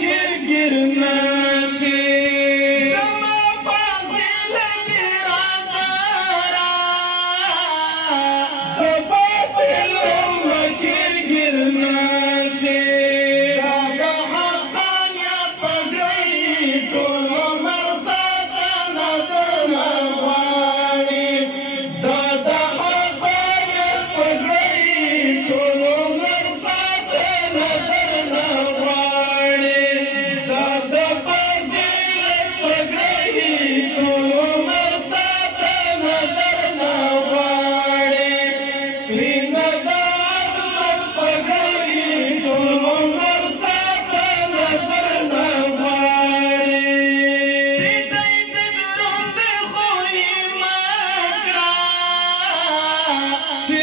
کې ګرنا شي زما فاضل ګرانارا د باطل کې ګرنا شي دا د حقانیت پګړۍ ټول عمر ساتنه درنه غواړي دا د حقانیت پګړۍ ټول عمر ساتنه درنه غواړي دا د فضیلت پګړۍ ټول عمر ساتنه درنه غواړي سپینه د عظمت پګړۍ ټول عمر ساتنه درنه غواړي دې د دروند خو یې مکړه چې